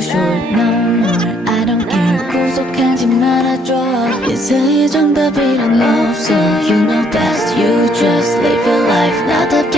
too short no more I don't care 구속하지 말아줘 이세의 정답이란 없어 You know best you just live your life 나도